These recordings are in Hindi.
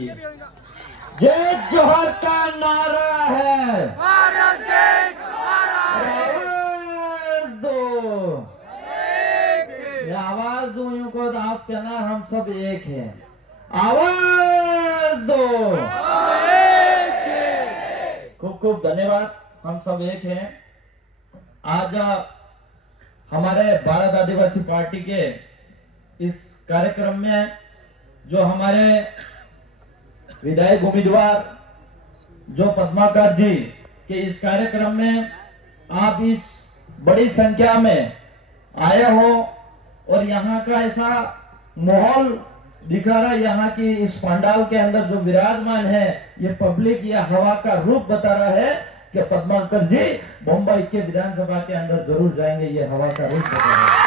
जय जोहर का नारा है, भारत देश हमारा है। आवाज दो, ये आवाज दो यूं को, तो आप कहना हम सब एक हैं। आवाज दो, खूब खूब धन्यवाद। हम सब एक हैं। आज हमारे भारत आदिवासी पार्टी के इस कार्यक्रम में जो हमारे विधायक उम्मीदवार जो पद्माकर जी के इस कार्यक्रम में आप इस बड़ी संख्या में आए हो और यहाँ का ऐसा माहौल दिखा रहा है, यहाँ की इस पंडाल के अंदर जो विराजमान है, ये पब्लिक या हवा का रूप बता रहा है कि पद्माकर जी मुंबई के विधानसभा के अंदर जरूर जाएंगे, ये हवा का रूप बता रहा है।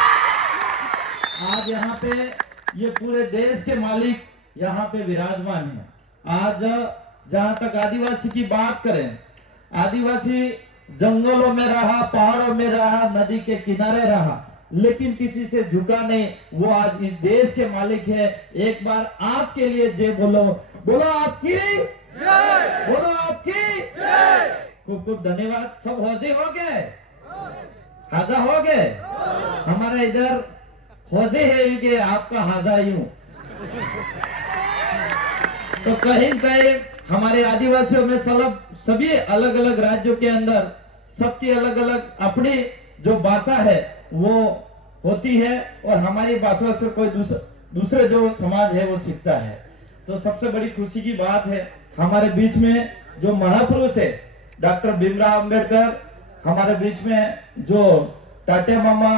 आज यहाँ पे ये पूरे देश के मालिक यहाँ पे विराजमान है। आज जहां तक आदिवासी की बात करें, आदिवासी जंगलों में रहा, पहाड़ों में रहा, नदी के किनारे रहा, लेकिन किसी से झुका नहीं। वो आज इस देश के मालिक है। एक बार आपके लिए जय बोलो, बोलो आपकी जय, बोलो आपकी जय। खूब खूब धन्यवाद। सब हौजे हो गए, हाजा हो गए। हमारे इधर हौजे है कि आपका हाजा यूं। तो कहीं कहीं हमारे आदिवासियों में सभी अलग अलग राज्यों के अंदर सबकी अलग अलग अपनी जो भाषा है वो होती है, और हमारी भाषा से कोई दूसरे जो समाज है वो सीखता है। तो सबसे बड़ी खुशी की बात है हमारे बीच में जो महापुरुष है डॉक्टर भीमराव अंबेडकर, हमारे बीच में जो टाटे मामा,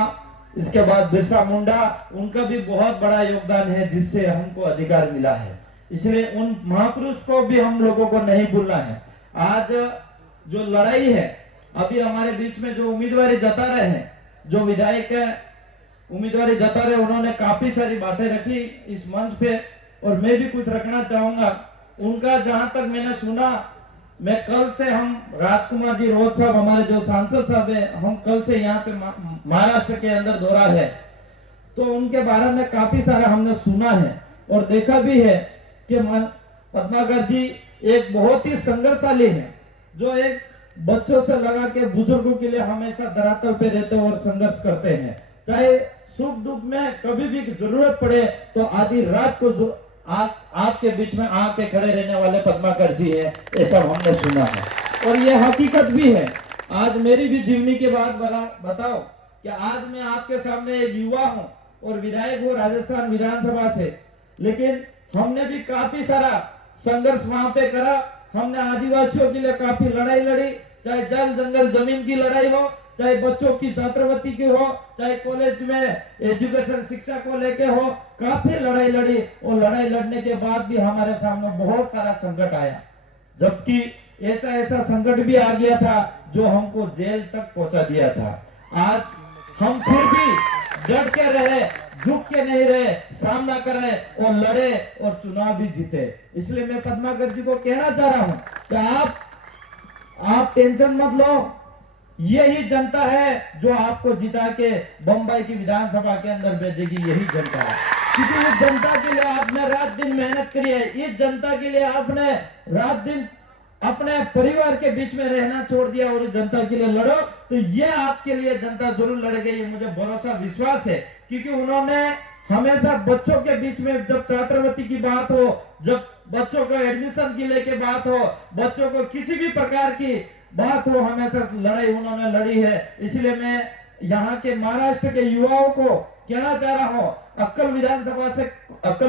इसके बाद बिरसा मुंडा, उनका भी बहुत बड़ा योगदान है जिससे हमको अधिकार मिला है। इसलिए उन महापुरुष को भी हम लोगों को नहीं भूलना है। आज जो लड़ाई है, अभी हमारे बीच में जो उम्मीदवारी जता रहे हैं, जो विधायक उम्मीदवारी जता रहे, उन्होंने काफी सारी बातें रखी इस मंच पे, और मैं भी कुछ रखना चाहूंगा। उनका जहां तक मैंने सुना, मैं कल से हम राजकुमार जी रोज साहब, हमारे जो सांसद साहब है, हम कल से यहाँ पे महाराष्ट्र के अंदर दौरा है, तो उनके बारे में काफी सारा हमने सुना है और देखा भी है कि पद्माकर जी एक बहुत ही संघर्षशाली है, जो एक बच्चों से लगा के बुजुर्गों के लिए हमेशा धरातल पे रहते और संघर्ष करते हैं। चाहे सुख दुख में कभी भी जरूरत पड़े तो आधी रात को आपके बीच में आके खड़े रहने वाले पद्माकर जी है, ऐसा हमने सुना है और ये हकीकत भी है। आज मेरी भी जीवनी की बात बताओ कि आज मैं आपके सामने एक युवा हूँ और विधायक हूँ राजस्थान विधानसभा से, लेकिन हमने भी काफी सारा संघर्ष वहां पे करा। हमने आदिवासियों के लिए काफी लड़ाई लड़ी, चाहे जल जंगल जमीन की लड़ाई हो, चाहे बच्चों की छात्रवृत्ति की हो, चाहे कॉलेज में एजुकेशन शिक्षा को लेके हो, काफी लड़ाई लड़ी। और लड़ाई लड़ने के बाद भी हमारे सामने बहुत सारा संकट आया, जबकि ऐसा संकट भी आ गया था जो हमको जेल तक पहुंचा दिया था। आज हम फिर भी डट के रहे, झुक के नहीं रहे, सामना करे और लड़े और चुनाव भी जीते। इसलिए मैं पद्माकर जी को कहना चाह रहा हूं कि आप टेंशन मत लो, यही जनता है जो आपको जिता के बंबई की विधानसभा के अंदर भेजेगी, यही जनता है। क्योंकि इस जनता के लिए आपने रात दिन मेहनत करी है, इस जनता के लिए आपने रात दिन अपने परिवार के बीच में रहना छोड़ दिया और जनता के लिए लड़ो, तो ये आपके लिए जनता जरूर लड़ेगी, ये मुझे भरोसा विश्वास है। क्योंकि उन्होंने हमेशा बच्चों के बीच में जब छात्रवृत्ति की बात हो, जब बच्चों को एडमिशन की लेके बात हो, बच्चों को किसी भी प्रकार की बात हो, हमेशा लड़ाई उन्होंने लड़ी है। इसलिए मैं यहाँ के महाराष्ट्र के युवाओं को कहना चाह रहा हूँ, अक्कल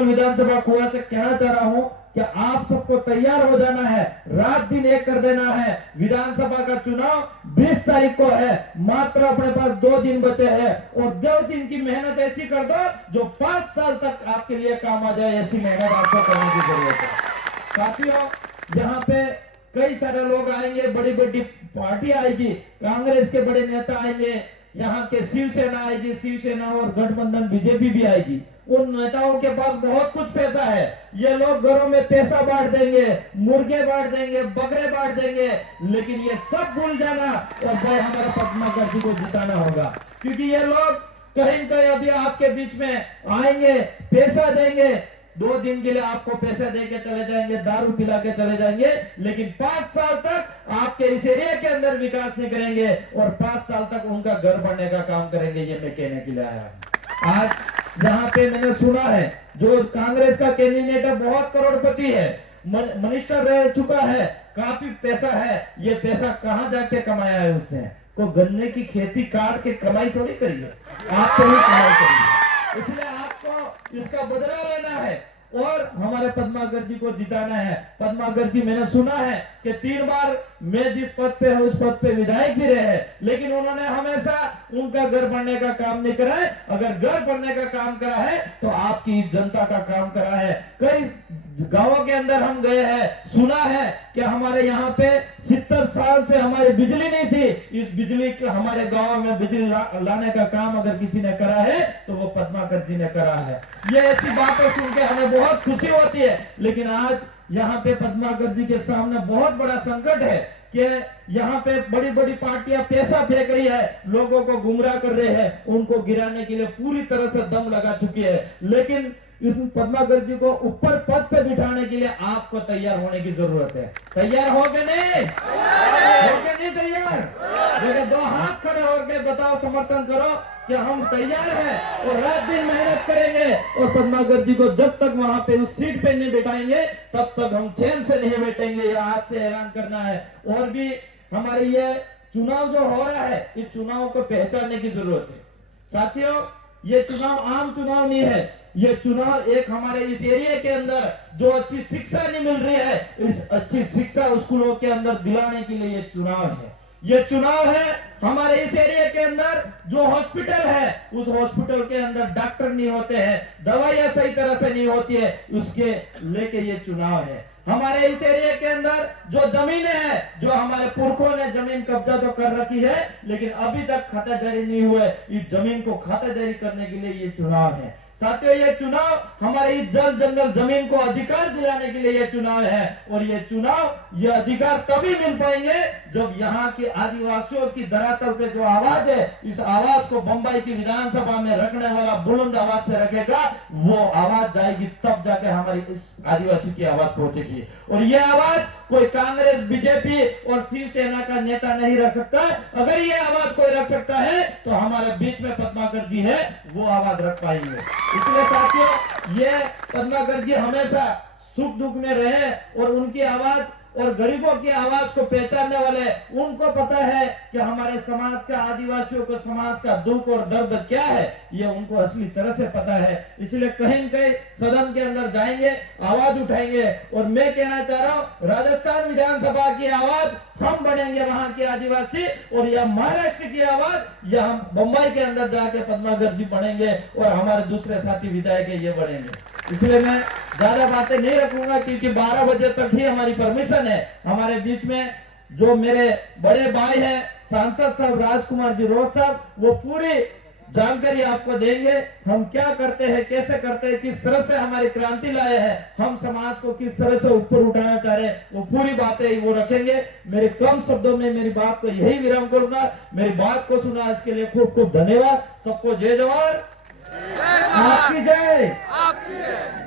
विधानसभा कुआ से कहना चाह रहा हूँ कि आप सबको तैयार हो जाना है, रात दिन एक कर देना है। विधानसभा का चुनाव 20 तारीख को है, मात्र अपने पास 2 दिन बचे हैं, और 2 दिन की मेहनत ऐसी कर दो जो 5 साल तक आपके लिए काम आ जाए, ऐसी मेहनत आपको करने की जरूरत है। साथियों, यहाँ पे कई सारे लोग आएंगे, बड़ी बड़ी पार्टी आएगी, कांग्रेस के बड़े नेता आएंगे, यहाँ के शिवसेना आएगी, शिवसेना और गठबंधन बीजेपी भी आएगी। उन नेताओं के पास बहुत कुछ पैसा है, ये लोग घरों में पैसा बांट देंगे, मुर्गे बांट देंगे, बकरे बांट देंगे, लेकिन ये सब भूल जाना और भाई हमारे पद्माकर जी को जिताना होगा। क्योंकि ये लोग कहीं कहीं अभी आपके बीच में आएंगे, पैसा देंगे, 2 दिन के लिए आपको पैसे दे के चले जाएंगे, दारू पिला के चले जाएंगे, लेकिन 5 साल तक आपके इस एरिया के अंदर विकास नहीं करेंगे और 5 साल तक उनका घर बनने का काम करेंगे। ये मैं कहने के लिए आया हूं। आज यहाँ पे मैंने सुना है जो कांग्रेस का कैंडिडेट है बहुत करोड़पति है, मिनिस्टर रह चुका है, काफी पैसा है, ये पैसा कहां जाके कमाया है उसने? को गन्ने की खेती काट के कमाई थोड़ी करी है, आप तो ही कमाई करी है। इसलिए आपको इसका बदला लेना है और हमारे पद्माकर जी को जिताना है। पद्माकर जी मैंने सुना है कि 3 बार मैं जिस पद पे हूं उस पद पे विधायक भी रहे हैं, लेकिन उन्होंने हमेशा उनका घर बनने का काम नहीं करा है। अगर घर बनने का काम करा है तो आपकी जनता का काम करा है। कई गांवों के अंदर हम गए हैं, सुना है कि हमारे यहाँ पे 70 साल से हमारी बिजली नहीं थी, इस बिजली के हमारे गांव में बिजली लाने का काम अगर किसी ने करा है तो वो पद्माकर जी ने करा है। ये ऐसी बातें सुन के हमें बहुत खुशी होती है, लेकिन आज यहाँ पे पद्माकर जी के सामने बहुत बड़ा संकट है कि यहाँ पे बड़ी बड़ी पार्टियां पैसा फेंक रही है, लोगों को गुमराह कर रहे हैं, उनको गिराने के लिए पूरी तरह से दम लगा चुकी है। लेकिन इस पद्माकर जी को ऊपर पद पे बिठाने के लिए आपको तैयार होने की जरूरत है। तैयार हो के नहीं? तैयार? लेकिन 2 हाथ खड़े होकर बताओ, समर्थन करो कि हम तैयार हैं और रात दिन मेहनत करेंगे और पद्माकर जी को जब तक वहां पे उस सीट पे नहीं बिठाएंगे तब तक हम चैन से नहीं बैठेंगे। ये आज से ऐलान करना है। और भी हमारे ये चुनाव जो हो रहा है, इस चुनाव को पहचानने की जरूरत है। साथियों, ये चुनाव आम चुनाव नहीं है, ये चुनाव एक हमारे इस एरिया के अंदर जो अच्छी शिक्षा नहीं मिल रही है, इस अच्छी शिक्षा स्कूलों के अंदर दिलाने के लिए ये चुनाव है। ये चुनाव है हमारे इस एरिया के अंदर जो हॉस्पिटल है, उस हॉस्पिटल के अंदर डॉक्टर नहीं होते हैं, दवाइयां सही तरह से नहीं होती है, उसके लेके ये चुनाव है। हमारे इस एरिया के अंदर जो जमीनें हैं, जो हमारे पुरखों ने जमीन कब्जा तो कर रखी है, लेकिन अभी तक खातेदारी नहीं हुए, इस जमीन को खातेदारी करने के लिए ये चुनाव है। साथियों, ये चुनाव हमारे इस जल जंगल जमीन को अधिकार दिलाने के लिए ये चुनाव है और ये चुनाव, ये अधिकार तभी मिल पाएंगे जब यहाँ के आदिवासियों की धरातल पे जो आवाज है, इस आवाज को बंबई की विधानसभा में रखने वाला बुलंद आवाज से रखेगा, वो आवाज जाएगी, तब जाके हमारी इस आदिवासी की आवाज पहुंचेगी। और ये आवाज कोई कांग्रेस, बीजेपी और शिवसेना का नेता नहीं रख सकता। अगर ये आवाज कोई रख सकता है तो हमारे बीच में पद्माकर जी है, वो आवाज रख पाएंगे। इसलिए साथियों, ये पद्माकर जी हमेशा सुख दुख में रहे और उनकी आवाज और गरीबों की आवाज को पहचानने वाले, उनको पता है कि हमारे समाज का, आदिवासियों को समाज का दुख और दर्द क्या है, ये उनको असली तरह से पता है। इसलिए कहीं न कहीं सदन के अंदर जाएंगे, आवाज उठाएंगे और मैं कहना चाह रहा हूं, राजस्थान विधानसभा की आवाज हम बनेंगे, वहां के आदिवासी, और यह महाराष्ट्र की आवाज या हम बंबई के अंदर जाके पद्माकर जी बनेंगे और हमारे दूसरे साथी विधायक ये बनेंगे। इसलिए मैं ज्यादा बातें नहीं रखूंगा क्योंकि 12 बजे तक ही हमारी परमिशन है। हमारे बीच में जो मेरे बड़े भाई हैं सांसद साहब राजकुमार जी रोज साहब, वो पूरी जानकारी आपको देंगे, हम क्या करते हैं, कैसे करते हैं, किस तरह से हमारी क्रांति लाए हैं, हम समाज को किस तरह से ऊपर उठाना चाह रहे हैं, वो पूरी बातें वो रखेंगे। मेरे कम शब्दों में मेरी बात को यही विराम करूंगा। मेरी बात को सुना इसके लिए खूब खूब धन्यवाद। सबको जय जवान, आपकी जय।